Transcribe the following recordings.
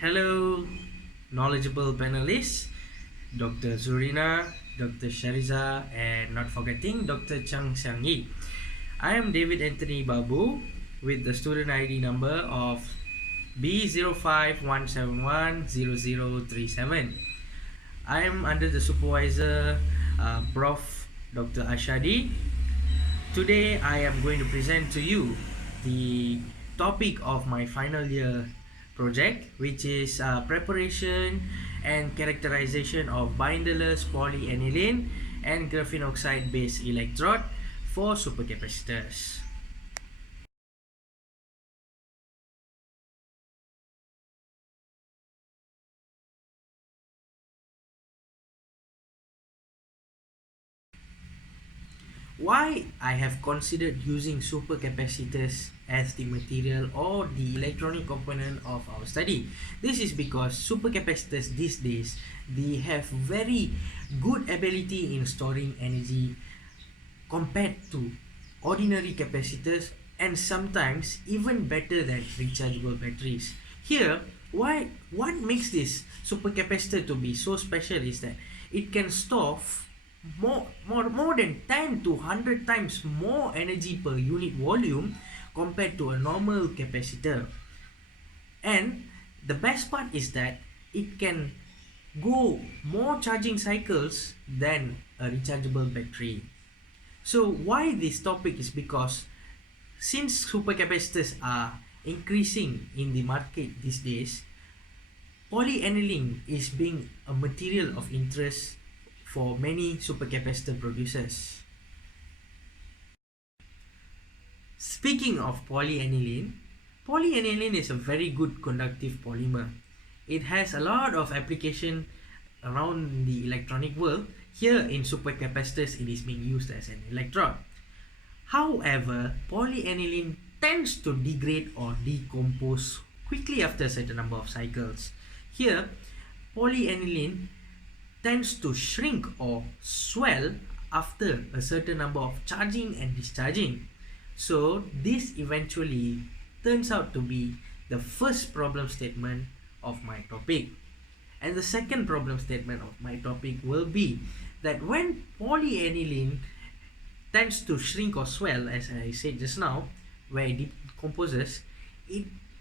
Hello, knowledgeable panelists, Dr. Zurina, Dr. Shariza, and not forgetting Dr. Chang Xiang Yi. I am David Anthony Baboo with the student ID number of B051710037. I am under the supervisor, Prof. Dr. ASYADI. Today I am going to present to you the topic of my final year project, which is preparation and characterization of binderless polyaniline and graphene oxide based electrode for supercapacitors. Why I have considered using supercapacitors as the material or the electronic component of our study? This is because supercapacitors these days, they have very good ability in storing energy compared to ordinary capacitors, and sometimes even better than rechargeable batteries. Here, what makes this supercapacitor to be so special is that it can store more than 10 to 100 times more energy per unit volume compared to a normal capacitor. And the best part is that it can go more charging cycles than a rechargeable battery. So why this topic is because since supercapacitors are increasing in the market these days, polyaniline is being a material of interest for many supercapacitor producers. Speaking of polyaniline, polyaniline is a very good conductive polymer. It has a lot of application around the electronic world. Here in supercapacitors, it is being used as an electrode. However, polyaniline tends to degrade or decompose quickly after a certain number of cycles. Here, polyaniline tends to shrink or swell after a certain number of charging and discharging. So this eventually turns out to be the first problem statement of my topic. And the second problem statement of my topic will be that when polyaniline tends to shrink or swell, as I said just now, where it decomposes,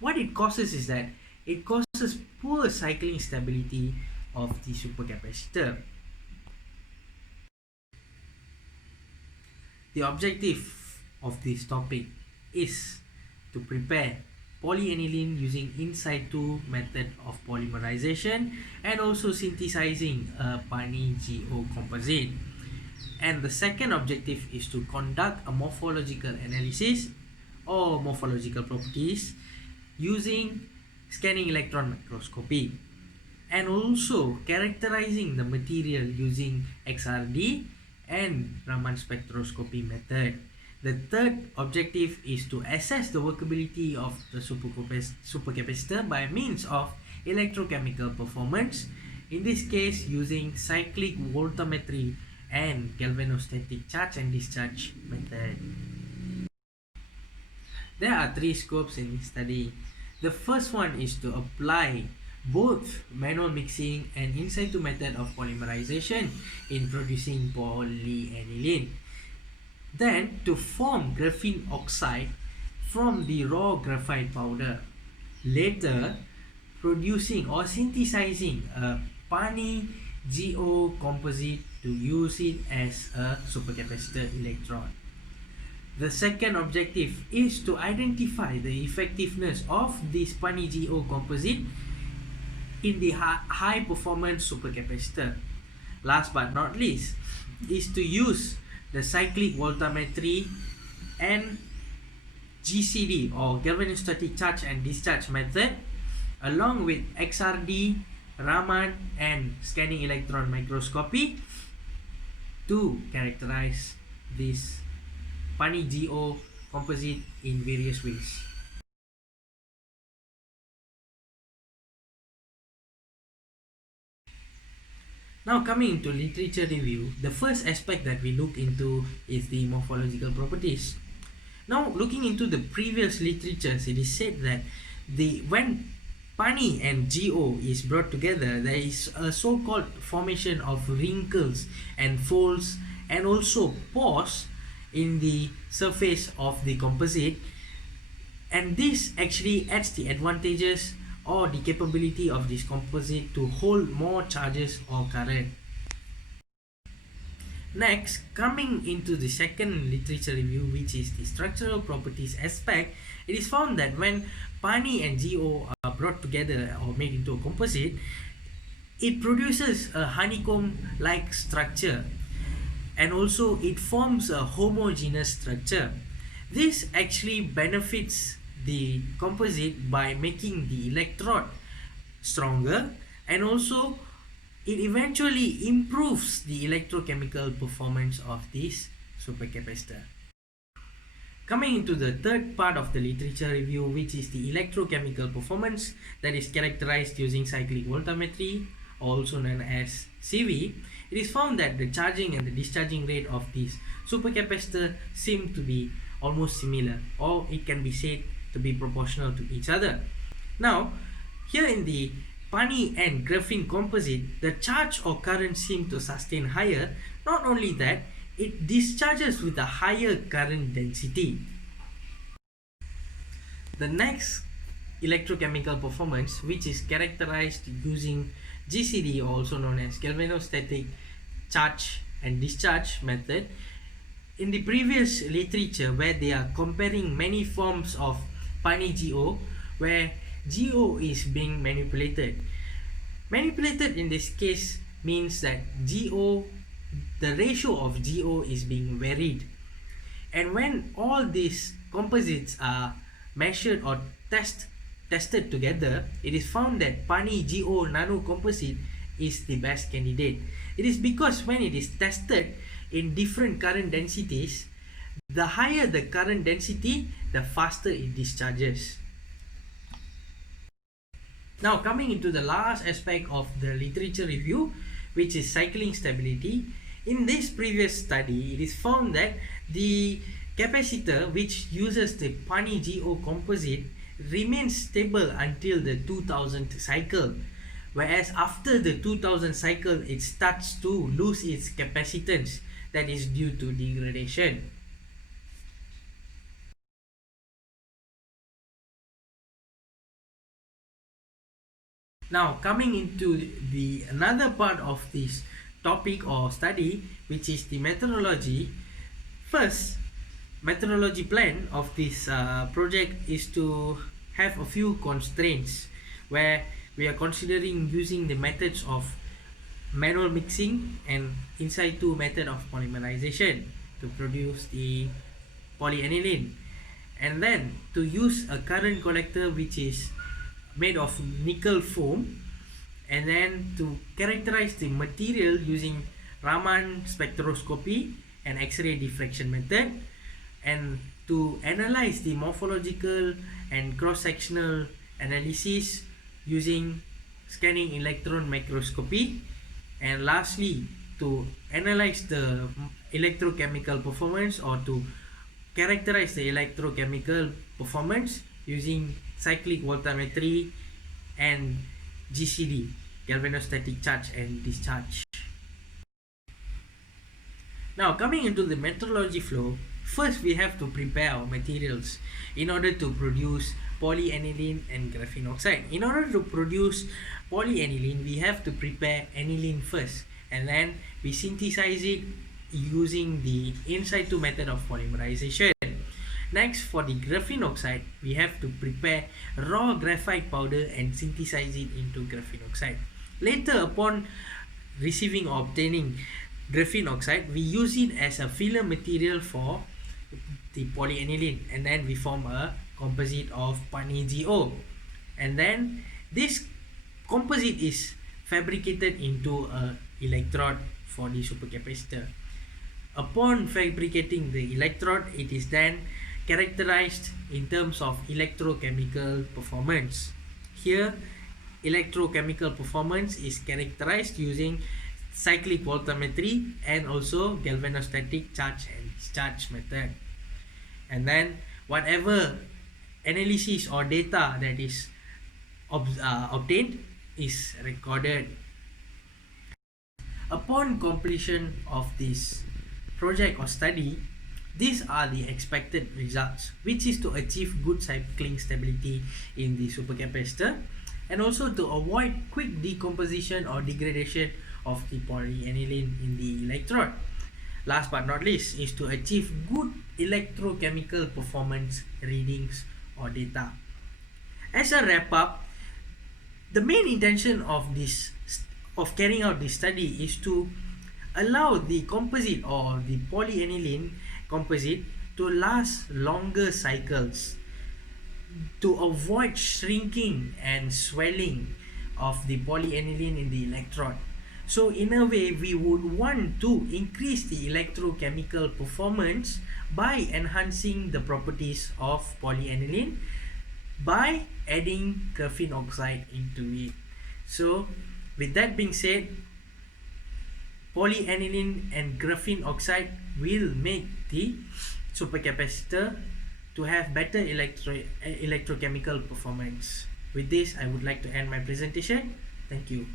what it causes is that it causes poor cycling stability of the supercapacitor. The objective of this topic is to prepare polyaniline using in situ method of polymerization and also synthesizing a PANI-GO composite. And the second objective is to conduct a morphological analysis or morphological properties using scanning electron microscopy, and also characterizing the material using XRD and Raman spectroscopy method. The third objective is to assess the workability of the supercapacitor by means of electrochemical performance, in this case using cyclic voltammetry and galvanostatic charge and discharge method. There are three scopes in this study. The first one is to apply both manual mixing and in situ method of polymerization in producing polyaniline. Then to form graphene oxide from the raw graphite powder. Later, producing or synthesizing a PANI-GO composite to use it as a supercapacitor electrode. The second objective is to identify the effectiveness of this PANI-GO composite in the high performance supercapacitor. Last but not least is to use the cyclic voltammetry and GCD or galvanostatic charge and discharge method along with XRD, Raman and scanning electron microscopy to characterize this PANI-GO composite in various ways. Now coming into literature review, the first aspect that we look into is the morphological properties. Now looking into the previous literatures, it is said that when PANI and GO is brought together, there is a so-called formation of wrinkles and folds and also pores in the surface of the composite, and this actually adds the advantages or the capability of this composite to hold more charges or current. Next, coming into the second literature review, which is the structural properties aspect, it is found that when PANI and GO are brought together or made into a composite, it produces a honeycomb-like structure, and also it forms a homogeneous structure. This actually benefits the composite by making the electrode stronger, and also it eventually improves the electrochemical performance of this supercapacitor. Coming into the third part of the literature review, which is the electrochemical performance that is characterized using cyclic voltammetry, also known as CV, it is found that the charging and the discharging rate of this supercapacitor seem to be almost similar, or it can be said to be proportional to each other. Now, here in the PANI and graphene composite, the charge or current seem to sustain higher. Not only that, it discharges with a higher current density. The next electrochemical performance, which is characterized using GCD, also known as galvanostatic charge and discharge method. In the previous literature, where they are comparing many forms of PANI-GO, where GO is being manipulated. Manipulated in this case means that GO, the ratio of GO is being varied. And when all these composites are measured or tested together, it is found that PANI-GO nano composite is the best candidate. It is because when it is tested in different current densities, the higher the current density, the faster it discharges. Now, coming into the last aspect of the literature review, which is cycling stability. In this previous study, it is found that the capacitor which uses the PANI-GO composite remains stable until the 2000 cycle, whereas after the 2000 cycle it starts to lose its capacitance, that is due to degradation. Now, coming into the another part of this topic or study, which is the methodology. First, methodology plan of this project is to have a few constraints, where we are considering using the methods of manual mixing and in situ method of polymerization to produce the polyaniline, and then to use a current collector which is made of nickel foam, and then to characterize the material using Raman spectroscopy and X-ray diffraction method, and to analyze the morphological and cross-sectional analysis using scanning electron microscopy, and lastly to analyze the electrochemical performance or to characterize the electrochemical performance using cyclic voltammetry and GCD, galvanostatic charge and discharge. Now, coming into the methodology flow, first we have to prepare our materials in order to produce polyaniline and graphene oxide. In order to produce polyaniline, we have to prepare aniline first, and then we synthesize it using the in situ method of polymerization. Next, for the graphene oxide, we have to prepare raw graphite powder and synthesize it into graphene oxide. Later, upon receiving or obtaining graphene oxide, we use it as a filler material for the polyaniline, and then we form a composite of PANI-GO. And then this composite is fabricated into a electrode for the supercapacitor. Upon fabricating the electrode, it is then characterized in terms of electrochemical performance. Here, electrochemical performance is characterized using cyclic voltammetry and also galvanostatic charge and discharge method. And then whatever analysis or data that is obtained is recorded. Upon completion of this project or study, these are the expected results, which is to achieve good cycling stability in the supercapacitor and also to avoid quick decomposition or degradation of the polyaniline in the electrode. Last but not least is to achieve good electrochemical performance readings or data. As a wrap up, the main intention of carrying out this study is to allow the composite or the polyaniline composite to last longer cycles, to avoid shrinking and swelling of the polyaniline in the electrode. So in a way, we would want to increase the electrochemical performance by enhancing the properties of polyaniline by adding graphene oxide into it. So with that being said, polyaniline and graphene oxide will make the supercapacitor to have better electrochemical performance. With this, I would like to end my presentation. Thank you.